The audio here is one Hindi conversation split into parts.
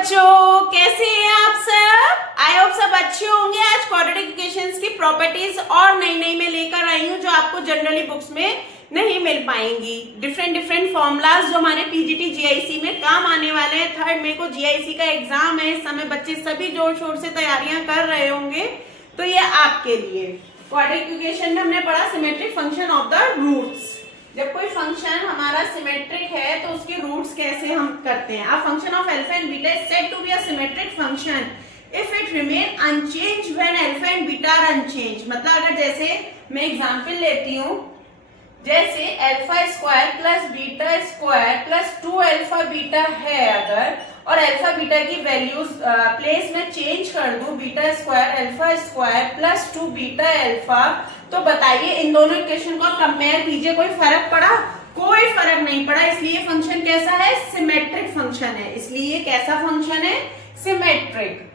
बच्चों, कैसे हैं आप सब? आई होप सब अच्छे होंगे। आज क्वाड्रेटिक इक्वेशंस की प्रॉपर्टीज और नई नई मैं लेकर आई हूँ जो आपको जनरली बुक्स में नहीं मिल पाएंगी। डिफरेंट फॉर्मूलाज जो हमारे पीजीटी जीआईसी में काम आने वाले हैं। 3 मई को जीआईसी का एग्जाम है। इस समय बच्चे सभी जोर शोर से तैयारियां कर रहे होंगे, तो ये आपके लिए। क्वाड्रेटिक इक्वेशन में हमने पढ़ा symmetric function of the roots. जब कोई फंक्शन हमारा सिमेट्रिक है तो उसके रूट्स कैसे हम करते हैं। A function of alpha and beta is said to be a symmetric function if it remain unchanged when alpha and beta are unchanged. मतलब अगर जैसे मैं एग्जांपल लेती हूँ, जैसे alpha square plus beta square plus 2 alpha beta है अगर, और अल्फा बीटा की वैल्यूज प्लेस में चेंज कर दूं, beta square alpha square plus 2 beta alpha, तो बताइए इन दोनों इक्वेशन को आप कंपेयर कीजिए, कोई फर्क पड़ा? कोई फर्क नहीं पड़ा। इसलिए फंक्शन कैसा है? सिमेट्रिक फंक्शन है। इसलिए कैसा फंक्शन है? सिमेट्रिक।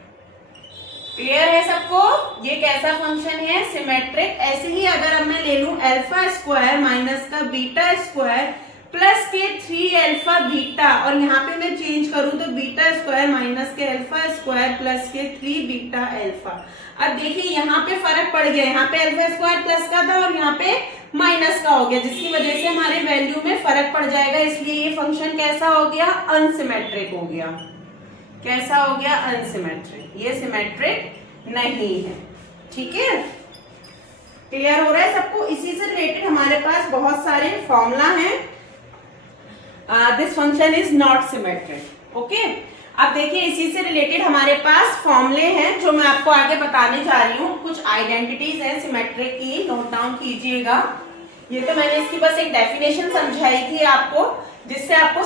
क्लियर है सबको? ये कैसा फंक्शन है? सिमेट्रिक। ऐसे ही अगर अब मैं ले लूं अल्फा स्क्वायर माइनस का बीटा स्क्वायर प्लस के 3 अल्फा बीटा, और यहाँ पे मैं चेंज करूं तो बीटा स्क्वायर माइनस के अल्फा स्क्वायर प्लस के 3 बीटा अल्फा। अब देखिए यहाँ पे फर्क पड़ गया, यहाँ पे अल्फा स्क्वायर प्लस का था और यहाँ पे माइनस का हो गया, जिसकी वजह से हमारे वैल्यू में फर्क पड़ जाएगा। इसलिए ये फंक्शन कैसा हो गया? अनसिमेट्रिक हो गया। कैसा हो गया? अनसिमेट्रिक। ये सिमेट्रिक नहीं है। ठीक है, क्लियर हो रहा है सबको? इसी से रिलेटेड हमारे पास बहुत सारे फॉर्मूला हैं। This function is not symmetric. Okay, अब देखिए इसी से रिलेटेड हमारे पास फॉर्मूले हैं जो मैं आपको आगे बताने जा रही हूँ। कुछ आइडेंटिटीज हैं सिमेट्रिक की, नोट डाउन कीजिएगा। ये तो मैंने इसकी बस एक डेफिनेशन समझाई थी आपको, जिससे आपको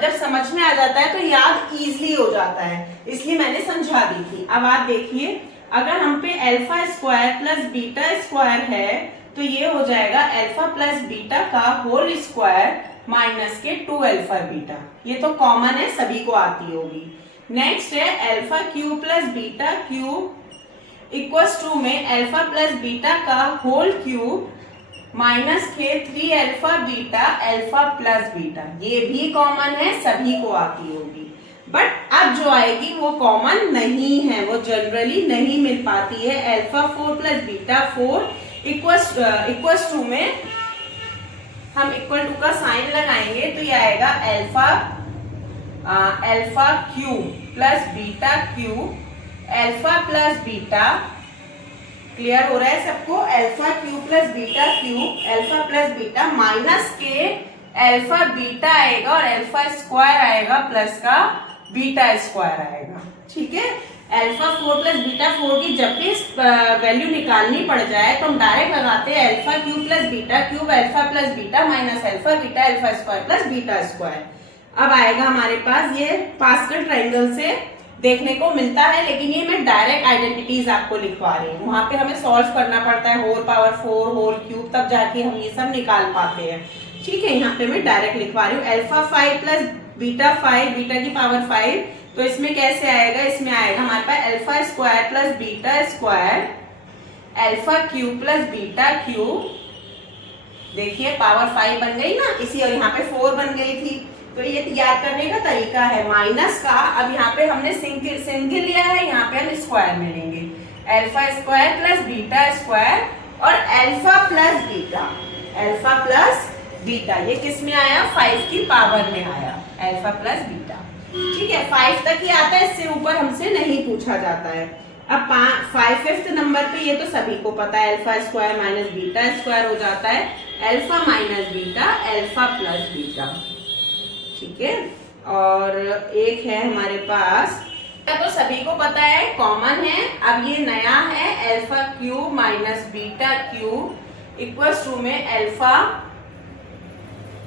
जब समझ में आ जाता है तो याद इजीली हो जाता है, इसलिए मैंने समझा दी थी। अब आप देखिए, अगर हम पे alpha square plus beta square है तो ये हो जाएगा अल्फा प्लस बीटा का होल स्क्वायर माइनस के 2 अल्फा बीटा। ये तो कॉमन है, सभी को आती होगी। नेक्स्ट है alpha cube plus beta cube equals to में अल्फा प्लस बीटा का होल क्यूब माइनस के 3 alpha beta alpha plus beta. ये भी कॉमन है, सभी को आती होगी। बट अब जो आएगी वो कॉमन नहीं है, वो जनरली नहीं मिल पाती है। Alpha 4 plus beta 4 equals to में हम इक्वल टू का साइन लगाएंगे तो ये आएगा alpha cube plus beta cube alpha plus beta. Clear हो रहा है सबको? Alpha cube plus beta cube alpha plus beta minus के अल्फा बीटा आएगा और अल्फा स्क्वायर आएगा प्लस का बीटा स्क्वायर आएगा। ठीक है, अल्फा 4 प्लस बीटा 4 की जब भी वैल्यू निकालनी पड़ जाए तो हम डायरेक्ट लगाते हैं alpha cube plus beta cube alpha plus beta minus alpha beta alpha square plus beta square. अब आएगा हमारे पास, ये पास्कल ट्रायंगल से देखने को मिलता है, लेकिन ये मैं डायरेक्ट आइडेंटिटीज आपको लिखवा रही हूँ। वहां पे हमें सॉल्व करना पड़ता है होल पावर 4 होल क्यूब, तब जाके हम ये सब निकाल पाते हैं। ठीक है, यहाँ पे मैं डायरेक्ट लिखवा रही हूँ अल्फा 5 प्लस बीटा 5 बीटा की पावर 5, तो इसमें कैसे आएगा? इसमें आएगा हमारे पास alpha square plus beta square alpha cube plus beta cube. देखिए पावर 5 बन गई ना इसी, और यहाँ पे 4 बन गई थी, तो ये याद करने का तरीका है माइनस का। अब यहाँ पे हमने सिंगल लिया है, यहाँ पे हम स्क्वायर में लेंगे alpha square plus beta square और alpha plus beta alpha plus beta. ये किस में आया? 5 की पावर में आया अल्फा प्लस बीटा। ठीक है, 5 तक ही आता है, इससे ऊपर हमसे नहीं पूछा जाता है। अब 5th नंबर पे ये तो सभी को पता है, alpha square minus beta square हो जाता है alpha minus beta alpha plus beta. ठीक है, और एक है हमारे पास, तो सभी को पता है, कॉमन है। अब ये नया है alpha cube minus beta cube equals to में अल्फा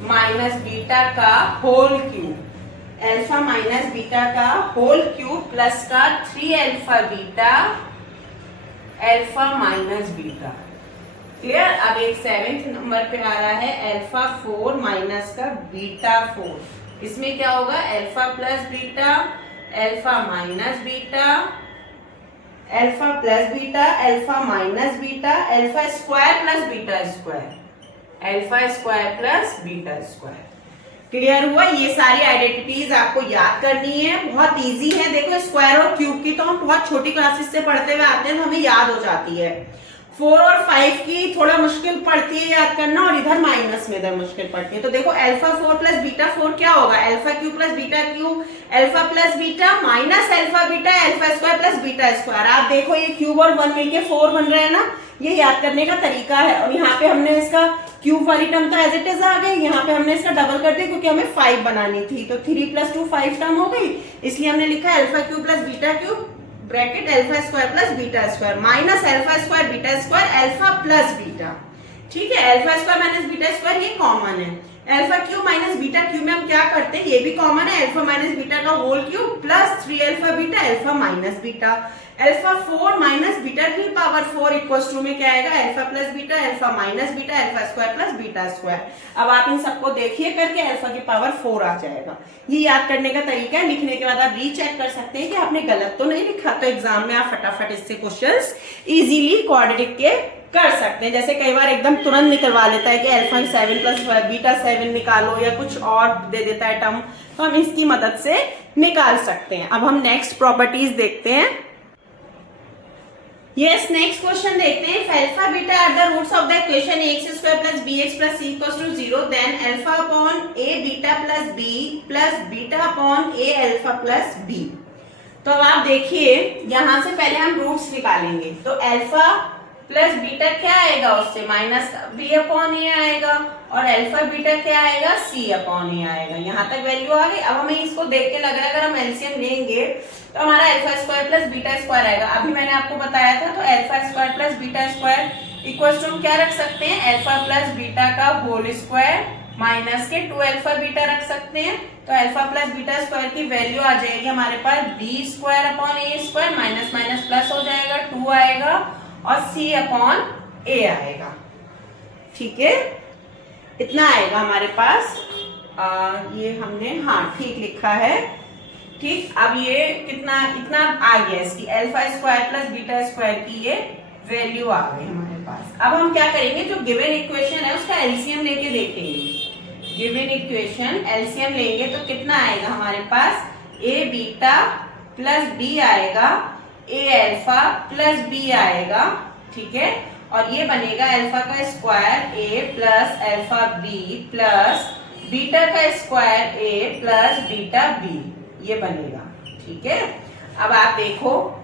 माइनस बीटा का whole cube alpha minus beta का होल क्यूब प्लस का 3 alpha beta alpha minus beta. Clear? अब एक 7th नंबर पे आ रहा है अल्फा 4 माइनस का बीटा 4। इसमें क्या होगा? Alpha plus beta alpha minus beta alpha plus beta alpha minus beta alpha square plus beta square alpha square plus beta square. Clear हुआ? ये सारी आइडेंटिटीज आपको याद करनी है, बहुत इजी है। देखो स्क्वायर और क्यूब की तो हम बहुत छोटी क्लासेस से पढ़ते हुए आते हैं तो हमें याद हो जाती है। 4 और 5 की थोड़ा मुश्किल पड़ती है याद करना, और इधर माइनस में इधर मुश्किल पड़ती है। तो देखो अल्फा 4 प्लस बीटा 4 क्या होगा? Alpha cube plus beta cube, alpha plus beta minus alpha beta, alpha square plus beta square. आप देखो ये क्यूब और 1 मिलके 4 बन रहे हैं ना, ये याद करने का तरीका है। और यहाँ पे हमने इसका क्यूब वाली टर्म तो एज इट इज आ गई, यहाँ पे हमने इसका डबल कर दिया क्योंकि हमें 5 बनानी थी। तो 3 + 2 5 टर्म हो गई, इसलिए हमने लिखा alpha cube plus beta cube bracket alpha square plus beta square minus alpha square beta square alpha plus beta. ठीक है, alpha square minus beta square ये कॉमन है। Alpha cube minus beta cube में हम क्या करते हैं, ये भी कॉमन है, अल्फा माइनस बीटा का whole cube plus 3 alpha beta alpha minus beta. Alpha 4 minus beta की पावर 4 इक्वल्स टू में क्या आएगा? Alpha plus beta alpha minus beta alpha square plus beta square. अब आप इन सबको देखिए करके अल्फा की पावर 4 आ जाएगा। ये याद करने का तरीका है। लिखने के बाद आप रीचेक कर सकते हैं कि आपने गलत तो नहीं लिखा, तो एग्जाम में आप फटाफट इससे क्वेश्चंस इजीली क्वाड्रेटिक के कर सकते हैं। जैसे कई बार एकदम तुरंत निकलवा लेता है कि अल्फा 7 प्लस बीटा 7 निकालो, या कुछ और दे देता है टर्म, तो हम इसकी मदद से निकाल सकते हैं। अब हम नेक्स्ट प्रॉपर्टीज देखते हैं। यस, नेक्स्ट क्वेश्चन देखते हैं। Alpha beta are the roots of the equation ax² plus bx plus c equals to 0, then alpha upon a beta plus b plus beta upon a alpha plus b। तो अब आप देखिए, यहां से पहले हम रूट्स निकालेंगे। तो अल्फा प्लस बीटा क्या आएगा, उससे माइनस b अपॉन a आएगा, और अल्फा बीटा क्या आएगा, c अपॉन a आएगा। यहाँ तक वैल्यू आ गई। अब हमें इसको देख के लग रहा है अगर हम एलसीएम लेंगे तो हमारा alpha square plus beta square आएगा। अभी मैंने आपको बताया था, तो alpha square plus beta square equals to हम क्या रख सकते हैं, अल्फा प्लस बीटा का होल स्क्वायर माइनस के 2 अल्फा बीटा रख सकते हैं। तो अल्फा प्लस बीटा स्क्वायर की वैल्यू आ जाएगी हमारे पास b square upon a square, minus minus plus हो जाएगा, 2 आएगा, और c अपॉन a आएगा। ठीक है, इतना आएगा हमारे पास। ये हमने हाँ ठीक लिखा है। ठीक, अब ये कितना इतना आ गया, इसकी alpha square plus beta square की ये वैल्यू आ गई हमारे पास। अब हम क्या करेंगे, जो गिवन इक्वेशन है उसका एलसीएम लेके देखेंगे। गिवन इक्वेशन एलसीएम लेंगे तो कितना आएगा हमारे पास, a बीटा प्लस b आएगा, a अल्फा प्लस b आएगा। ठीक है, और ये बनेगा अल्फा का square a plus alpha b plus beta का square a plus beta b, ये बनेगा। ठीक है, अब आप देखो,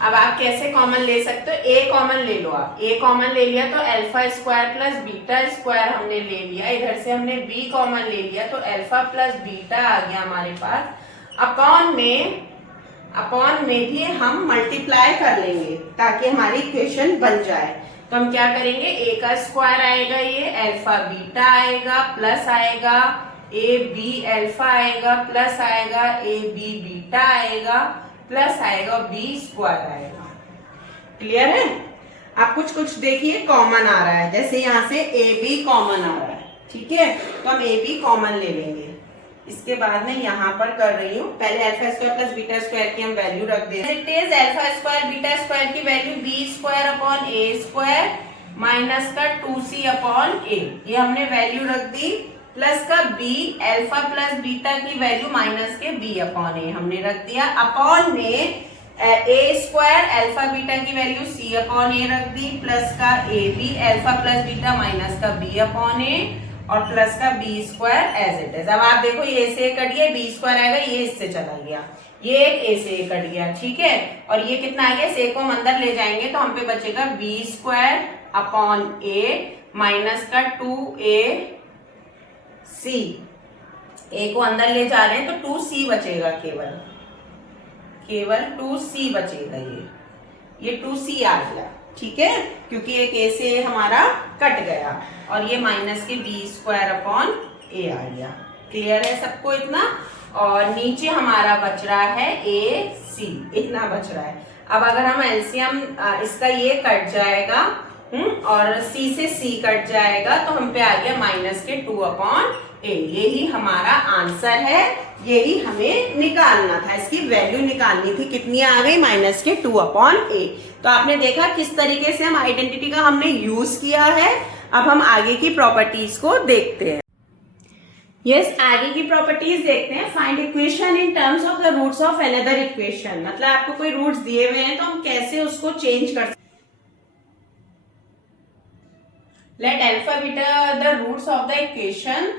अब आप कैसे कॉमन ले सकते हो, a कॉमन ले लो। आप a कॉमन ले लिया तो alpha square plus beta square हमने ले लिया, इधर से हमने b कॉमन ले लिया तो अल्फा प्लस बीटा आ गया हमारे पास। अपॉन में भी हम मल्टीप्लाई कर लेंगे ताकि हमारी इक्वेशन बन जाए। तो हम क्या करेंगे, a का स्क्वायर आएगा, ये अल्फा बीटा आएगा, प्लस आएगा ए बी अल्फा आएगा, प्लस आएगा ए बी बीटा आएगा, प्लस आएगा बी स्क्वायर आएगा। क्लियर है? आप कुछ कुछ देखिए कॉमन आ रहा है, जैसे यहाँ से ए बी कॉमन आ रहा है। ठीक है, तो हम ए बी कॉमन ले लेंगे। इसके बाद में यहाँ पर कर रही हूँ, पहले alpha square plus beta square की हम वैल्यू रख देंगे। It is alpha square beta square की वैल्यू बी स्क्वायर अपॉन ए स्क्वायर माइनस का 2c अपॉन ए, ये हमने वैल्यू रख दी, प्लस का b अल्फा प्लस बीटा की वैल्यू माइनस के b अपॉन ए हमने रख दिया, अपॉन में a स्क्वायर अल्फा बीटा की वैल्यू c अपॉन ए रख दी, प्लस का A be alpha plus beta minus का b अपॉन ए, और प्लस का b square as it is. अब आप देखो ये से कट गया, बी स्क्वायर आएगा, ये इससे चला गया, ये एक ए से कट गया। ठीक है, और ये कितना आ गया, से को हम अंदर ले जाएंगे तो हम पे बचेगा बी स्क्वायर अपॉन ए माइनस का 2a c, ए को अंदर ले जा रहे हैं तो 2c बचेगा, केवल 2c बचेगा, ये 2c आ गया। ठीक है, क्योंकि एक ए से हमारा कट गया, और ये माइनस के बी स्क्वायर अपॉन ए आ गया। क्लियर है सबको इतना? और नीचे हमारा बच रहा है ए सी, इतना बच रहा है। अब अगर हम एलसीएम इसका ये कट जाएगा और सी से सी कट जाएगा तो हम पे आ गया माइनस के 2 अपॉन ए। यही हमारा आंसर है, यही हमें निकालना था, इसकी वैल्यू निकालनी थी, कितनी आ गई, माइनस के 2 अपॉन ए। तो आपने देखा किस तरीके से हम आइडेंटिटी का हमने यूज किया है। अब हम आगे की प्रॉपर्टीज को देखते हैं। यस, आगे की प्रॉपर्टीज देखते हैं। Find equation in terms of the roots of another equation. मतलब आपको कोई रूट्स दिए हुए हैं तो हम कैसे उसको चेंज कर सकते। Let alpha beta the roots of the equation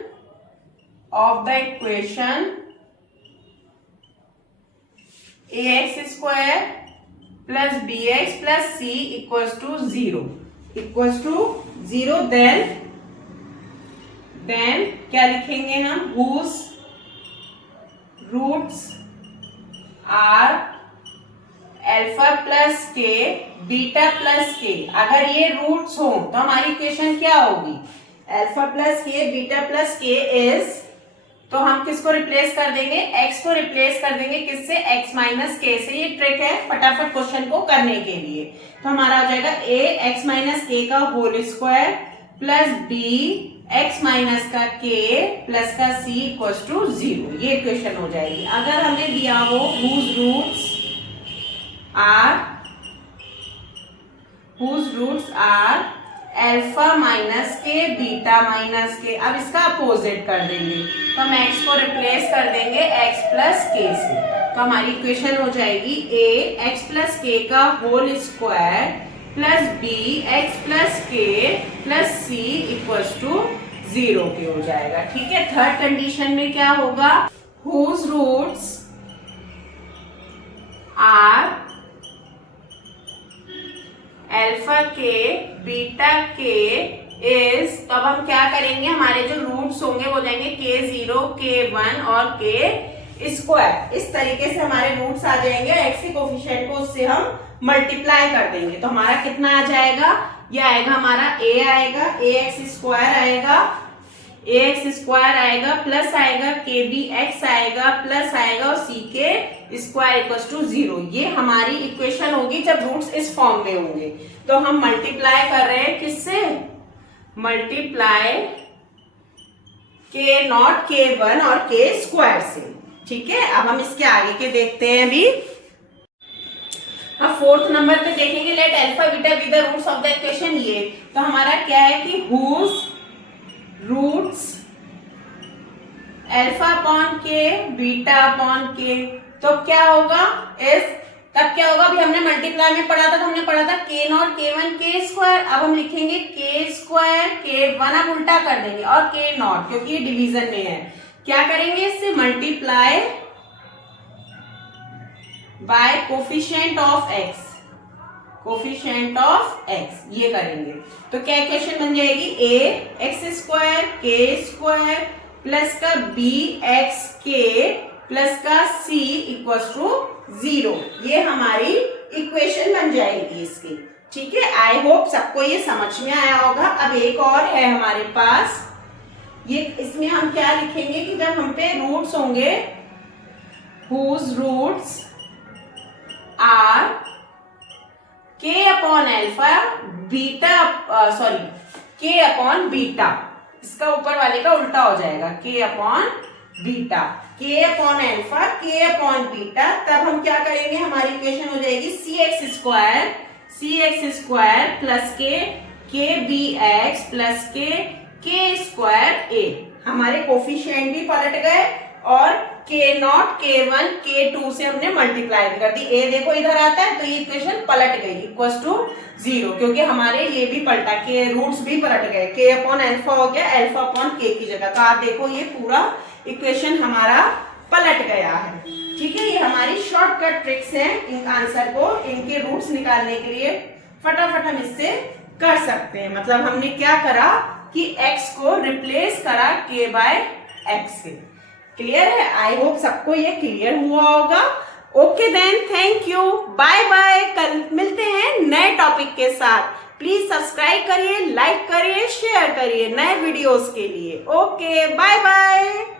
ax square plus bx plus c equals to 0 then क्या लिखेंगे हम, whose roots are alpha plus k beta plus k. अगर ये रूट्स हो तो हमारी इक्वेशन क्या होगी, alpha plus k beta plus के इज, तो हम किसको रिप्लेस कर देंगे, x को रिप्लेस कर देंगे किससे, x माइनस के से। ये ट्रिक है फटाफट क्वेश्चन को करने के लिए। तो हमारा हो जाएगा a x माइनस के का whole square plus b x minus का k प्लस का c इक्वल्स टू 0। ये इक्वेशन हो जाएगी। अगर हमें दिया हो whose roots are alpha minus k beta minus k, अब इसका अपोजिट कर देंगे तो हम x को रिप्लेस कर देंगे x प्लस के से। तो हमारी इक्वेशन हो जाएगी a x प्लस के का whole square plus b x plus k plus c equals to 0 के हो जाएगा। ठीक है, थर्ड कंडीशन में क्या होगा, whose रूट्स आर अल्फा के बीटा के इज, तो अब हम क्या करेंगे, हमारे जो रूट्स होंगे वो जाएंगे k0 k1 और k स्क्वायर। इस तरीके से हमारे रूट्स आ जाएंगे। x के कोफिशिएंट को उससे हम मल्टीप्लाई कर देंगे तो हमारा कितना आ जाएगा, ये आएगा हमारा a आएगा, ax स्क्वायर आएगा प्लस आएगा kbx आएगा प्लस आएगा और c के स्क्वायर इक्वल्स टू 0। ये हमारी इक्वेशन होगी जब रूट्स इस फॉर्म में होंगे। तो हम मल्टीप्लाई कर रहे हैं किससे, मल्टीप्लाई k नॉट k1 और k स्क्वायर से। ठीक है, अब हम इसके आगे के देखते हैं अभी। अब फोर्थ नंबर पे देखेंगे, let alpha beta be the roots of the equation. ये तो हमारा क्या है कि whose roots alpha upon k beta upon k, तो क्या होगा, इस तब क्या होगा, अभी हमने मल्टीप्लाई में पढ़ा था तो हमने पढ़ा था k not k1 k square. अब हम लिखेंगे k स्क्वायर k1, अब उल्टा कर देंगे और k नॉट, क्योंकि ये डिवीजन में है। क्या करेंगे, इससे multiply by coefficient of x, ये करेंगे तो क्या इक्वेशन बन जाएगी, a x square k square plus का b x k प्लस का c इक्वल्स टू 0। ये हमारी इक्वेशन बन जाएगी इसकी। ठीक है, आई होप सबको ये समझ में आया होगा। अब एक और है हमारे पास, ये इसमें हम क्या लिखेंगे कि जब हम पे रूट्स होंगे, whose roots are k upon alpha beta, k upon beta, इसका ऊपर वाले का उल्टा हो जाएगा, k upon beta, k upon alpha k upon beta. तब हम क्या करेंगे, हमारी इक्वेशन हो जाएगी cx square plus k bx plus k square a। हमारे कोफिशिएंट भी पलट गए और k नॉट k1 k2 से हमने मल्टीप्लाई भी कर दी। a देखो इधर आता है तो ये इक्वेशन पलट गई इक्वल्स टू 0, क्योंकि हमारे ये भी पलटा, के रूट्स भी पलट गए, k अपॉन अल्फा हो गया अल्फा अपॉन k की जगह। तो आप देखो ये पूरा इक्वेशन हमारा पलट गया है। ठीक है, ये हमारी शॉर्टकट ट्रिक्स हैं इन आंसर को, इनके रूट्स निकालने के लिए फटाफट हम इससे कर सकते हैं। मतलब हमने क्या करा कि x को रिप्लेस करा k बाय x से। क्लियर है, आई होप सबको ये क्लियर हुआ होगा। Okay then, thank you, bye bye. कल मिलते हैं नए टॉपिक के साथ। प्लीज सब्सक्राइब करिए, लाइक करिए, शेयर करिए नए वीडियोस के लिए। Okay, bye bye.